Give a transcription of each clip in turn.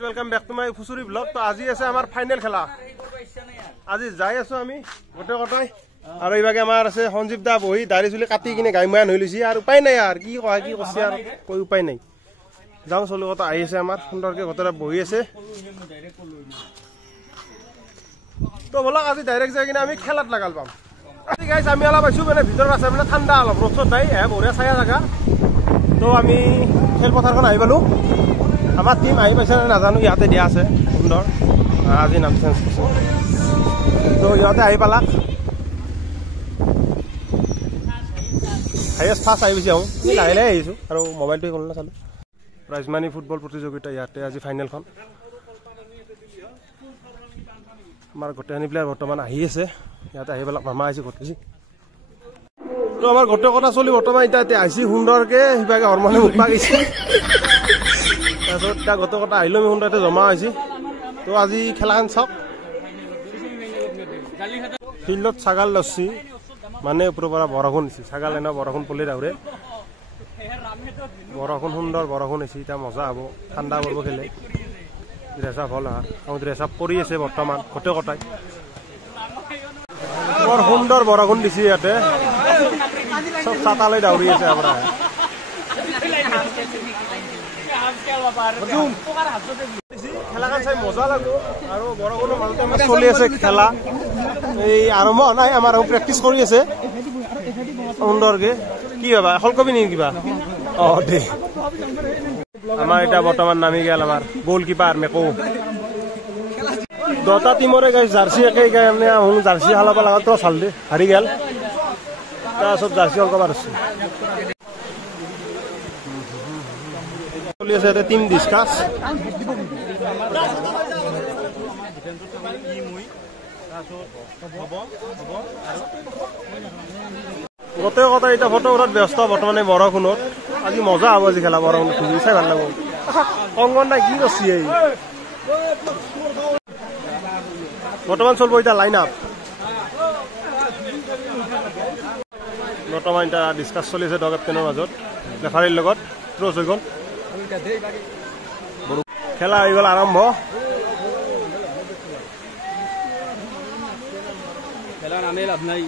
Welcome back to my फुसुरी blog. तो आज আছে আমাৰ ফাইনাল খেলা। আজি যাই আছো আমি গোটে কটাই আৰু ইবাগে আমাৰ আছে সঞ্জীৱ দা বহি দাড়ি চুলি কাটি কিনে গাইময়ান হৈ লৈছি আৰু উপায় নাই আৰু কি কয় কি কৰছি আৰু কৈ উপায় নাই। যাওঁ চলো কটা আহি আছে আমাৰ সুন্দৰকে গতৰা বহি আছে। তো বলক আজি ডাইৰেক্ট যাই কিনে আমি খেলাত লাগাল পাম। আজি গাইছ আমি অলপ আইছো মানে ভিতৰত আছে মানে ঠাণ্ডা অলপ ৰ'দ নাই বঢ়িয়া ছায়া জাগা। তো আমি খেলপথাৰখন আহি পালো। আমাৰ টিম আহি পাইছে নাজানো ইয়াতে দিয়া আছে সুন্দৰ আজি নাম চেঞ্জ কৰিছে। তো ইয়াতে আহি পালাক হাইয়েষ্ট ফাৰ্ষ্ট আহি পাইছে আহোঁ লাহে লাহে আহিছোঁ আৰু মোবাইলটো কোনো না চালোঁ। প্ৰাইজ মানি ফুটবল প্ৰতিযোগিতা ইয়াতে আজি ফাইনেলখন। আমাৰ গোটেইখিনি প্লেয়াৰ বৰ্তমান আহি আছে ইয়াতে আহি পেলাক মামা আহিছে ঘটিছে। তো আমাৰ গোটেই কথা চলি বৰ্তমান এতিয়া আহিছে সুন্দৰকে সিভাগে হৰমনে উঠবা গৈছে। তাৰপিছত গোটেই কথা আহিলোঁ আমি সুন্দৰতে জমা হৈছে। তো আজি খেলাখন চাওক ফিল্ডত ছাগাল লছি মানে ওপৰৰ পৰা বৰষুণ দিছে ছাগাল এনে বৰষুণ পলি দাউৰে বৰষুণ সুন্দৰ বৰষুণ হৈছে এতিয়া মজা হ'ব ঠাণ্ডা কৰিব খেলে ড্ৰেছ আপ হ'ল আৰু ড্ৰেছ আপ কৰি আছে বৰ্তমান গোটেই কটাই বৰ সুন্দৰ বৰষুণ দিছে ইয়াতে চব ছাতালৈ দাউৰি আছে আপোনাৰ খেলাখন চাই মজা লাগিব আৰু বৰষুণৰ মাজতে আমাৰ চলি আছে খেলা এই আৰম্ভ নাই আমাৰ প্ৰেক্টিচ কৰি আছে সুন্দৰকে কি ভাবা এখন কবি নেকি কিবা দে আমাৰ এতিয়া বৰ্তমান নামি গেল আমাৰ গ'ল কিপাৰ মেকো দুটা টিমৰে গাইছ জাৰ্চি একেই গাই মানে আহোঁ জাৰ্চি হালাব লগাতো চাল দে হাৰি গেল তাৰপিছত জাৰ্চি অলপ আছে চলি আছে ইয়াতে টিম ডিছকাছ গোটেই কথা এতিয়া ফটো উঠাত ব্যস্ত বৰ্তমানে বৰষুণত আজি মজা হ'ব আজি খেলা বৰষুণত খুজি চাই ভাল লাগিব কংগন নাই কি কৰিছে এই বৰ্তমান চলিব এতিয়া লাইন আপ বৰ্তমান এতিয়া ডিছকাছ চলি আছে দল কেপ্টেইনৰ মাজত ৰেফাৰীৰ লগত ক্ৰছ হৈ গ'ল খেলা হৈ গ'ল আৰম্ভ খেলা নামে লাভ নাই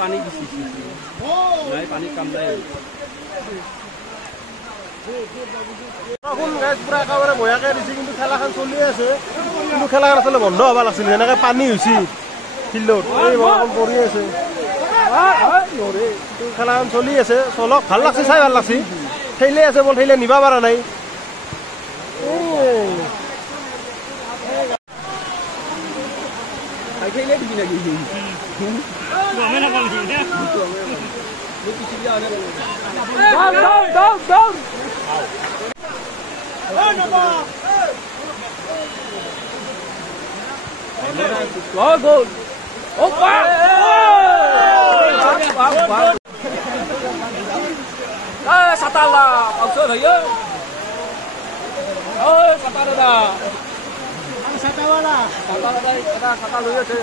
পানী পানী কাম নাই পুৰা একেবাৰে বয়াকে দিছে কিন্তু খেলাখন চলি আছে কিন্তু খেলাখন আচলতে বন্ধ হ'ব লাগিছিল যেনেকে পানী হৈছে ফিল্ডত এই বৰষুণ পৰি আছে খেলাখন চলি আছে চলক ভাল লাগছে চাই ভাল লাগছে ঠেলে আছে বল ঠেলে নিবা পৰা নাই Salah, maksud saya. Oh, salah dah. Salah lah. Salah dah, salah lu je.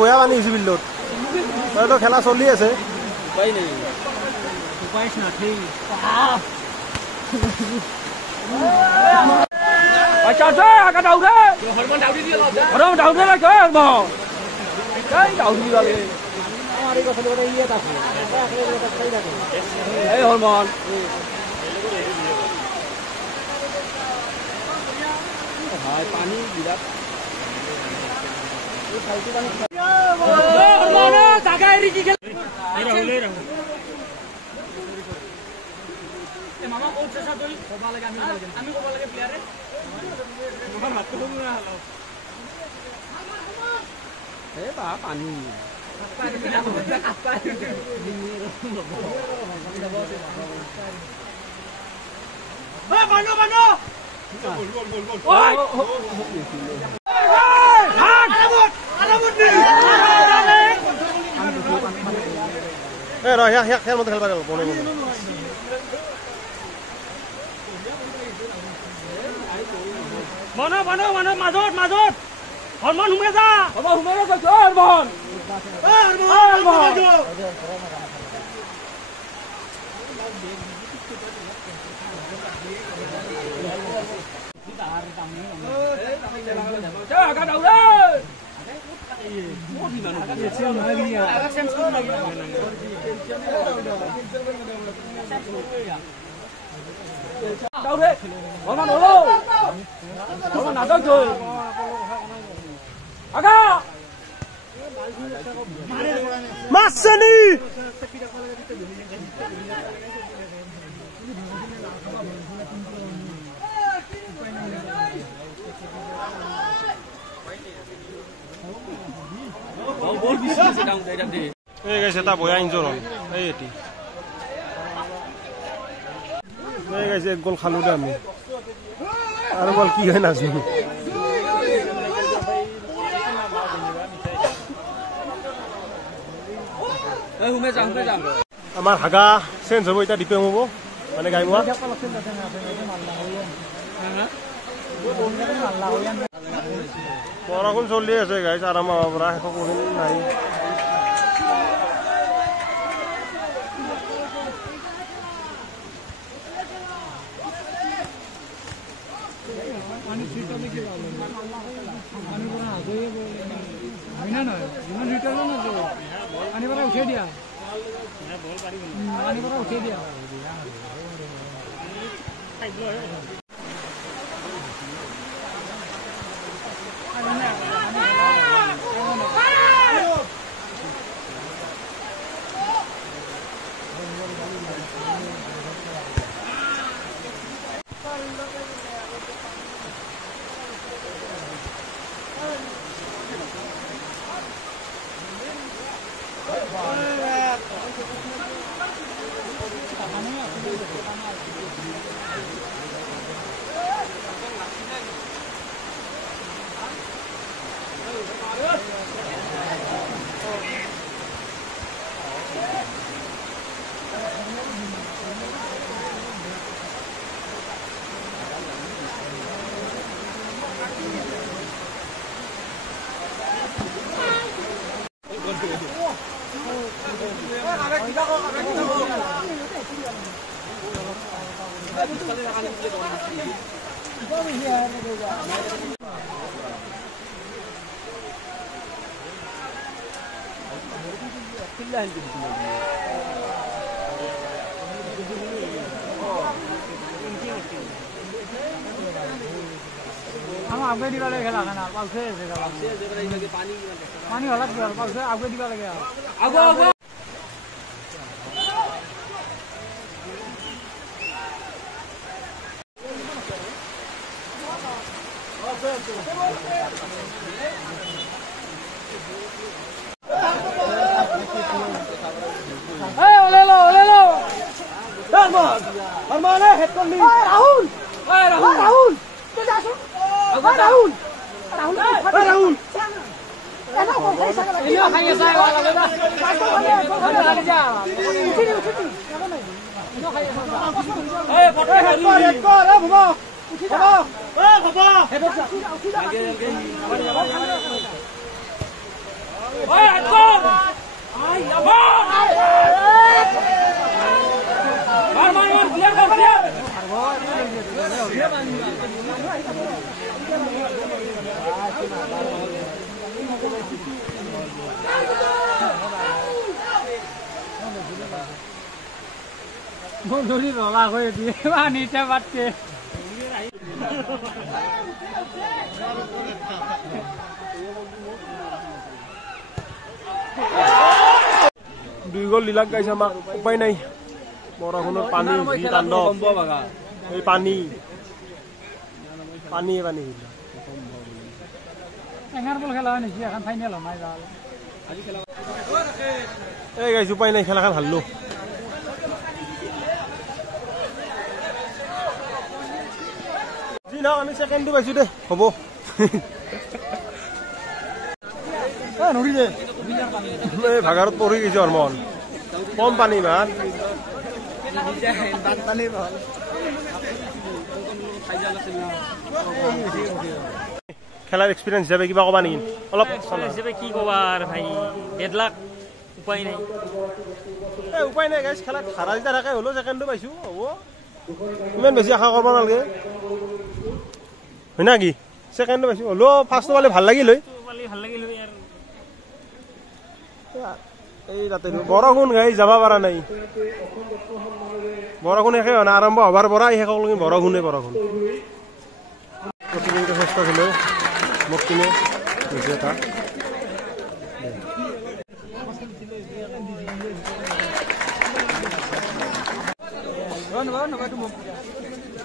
বয়া পানী হৈছে বিল্ডত তইতো খেলা চলি আছে উপায় নাই উপায় নাথি আচ্ছা আচ্ছা আগা দাও রে হরমন দাউরি দিয়ে লও হরমন দাউরি রে কে মো কাই দাউরি গলে আমার এই কথা বলে ইয়ে থাকে এই হরমন হাই পানি বিরাট হরমন জায়গা এরি কি খেল মামা কোচ এসা তুই কবা লাগে আমি কবা লাগে প্লেয়ারে আমার মাত্র বলু না হলো এ বা পানি বানো বানো গোল গোল গোল গোল ওই ভাগ আরামত আরামত এই ৰ হিয়া খেল মতে খেলবা যাব বনে মন মাজত হৰমন হুমে যা হুমে যা হৰমন Masani! Hey guys, এটা বয়া ইনজোর হল এই এটি এই guys এক গোল খালু দে আমি আর বল কি হয় না জানি এই হুমে যাম আমার হাগা চেঞ্জ হব এটা ডিপে হব মানে গাইমা বরখন চলি আছে গাইস আরাম আমরা একো করিন নাই आगे दिवा लगे खेला खाना पाउसे पानी हला पाउसे आगे दिवा लगे आगो ओले हरमान है हेड कर ली राहुल तो जा सुन राहुल ऐसा कौन सा ऐसा लगा ये खाएंगे साहब वाला ले जा जा उठी चलो नहीं इनो खाएंगे ए पटे हेड कर ए भगो उठी जा ए भगो हेड उठी जा ओए हेड कर आई अबा मार क्लियर कर क्लियर বন্ধুরি রলা হয়ে দিয়ে পানিটা বাড়ছে দুই গোল দিলাক গাইছে আমাক উপায় নাই বৰষুণৰ পানী যি তাণ্ডৱ এই পানী এঙাৰ বল খেলা নেকি এখন ফাইনেল নাই যাল এই গাইছে উপায় নাই খেলাখন হাৰলো যি না আমি সেকেন্ডটো পাইছো দে হ'ব নৰি দে এই ভাগাৰত পৰি গৈছে হৰমন কম পানী মান খেলাৰ এক্সপিৰিয়েঞ্চ হিচাপে কিবা ক'বা নেকি অলপ হিচাপে কি ক'বা আৰু ভাই ডেডলাক উপায় নাই উপায় নাই গাইজ খেলাত হাৰা জিতা থাকে হ'লেও ছেকেণ্ডটো পাইছোঁ হ'ব ইমান বেছি আশা কৰিব নালাগে হয় না কি ছেকেণ্ডটো পাইছোঁ হ'লেও ফাৰ্ষ্টটো পালে ভাল লাগিল হয় এই তাতে বৰষুণ গাই যাব পৰা নাই বৰষুণ শেষে হোৱা নাই আৰম্ভ হবাৰ পৰা শেষলৈকে বৰষুণে বৰষুণ প্ৰতিযোগিতা চেষ্টা ছিল মোক কিনে এটা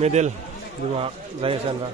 মেডেল দিব যাই আছে আনবা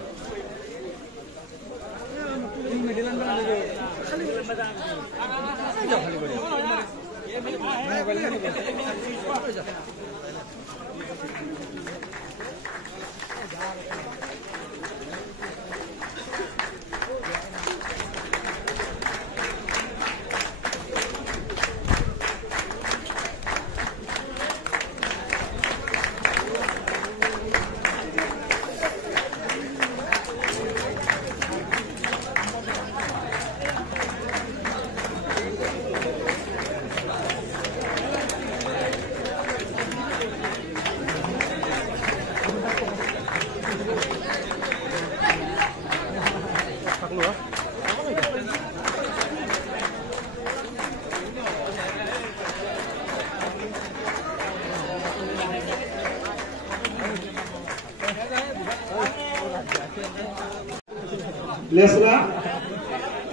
লেছলা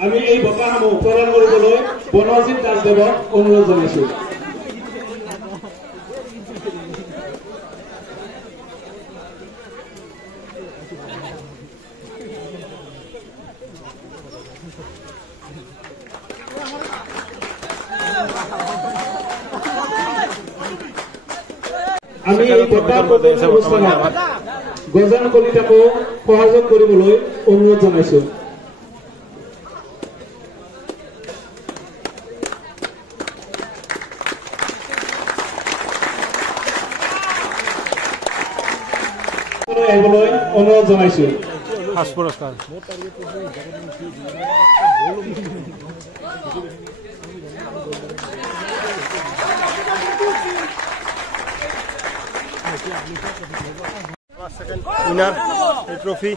আমি এই বঁটাসমূহ প্ৰদান কৰিবলৈ বনজিৎ দাসদেৱক অনুৰোধ জনাইছো আমি এই বঁটা প্ৰদান অনুষ্ঠানত গজান কলিতাকো সহযোগ কৰিবলৈ অনুৰোধ জনাইছো আহিবলৈ অনুৰোধ জনাইছো ফাৰ্ষ্ট পুৰস্কাৰ উইনাৰ এই ট্ৰফি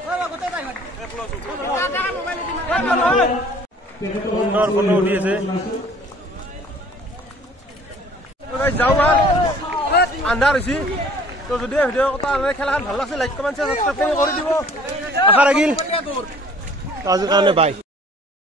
সুন্দৰ ফটো উঠি আছে যাওঁ আন্ধাৰ হৈছে তো যদি ভিডিঅ' খেলাখন ভাল লাগিছে লাইক কমেণ্ট শ্বেয়াৰ সাবস্ক্ৰাইব কৰি দিব আশা ৰাখিল আজিৰ কাৰণে বাই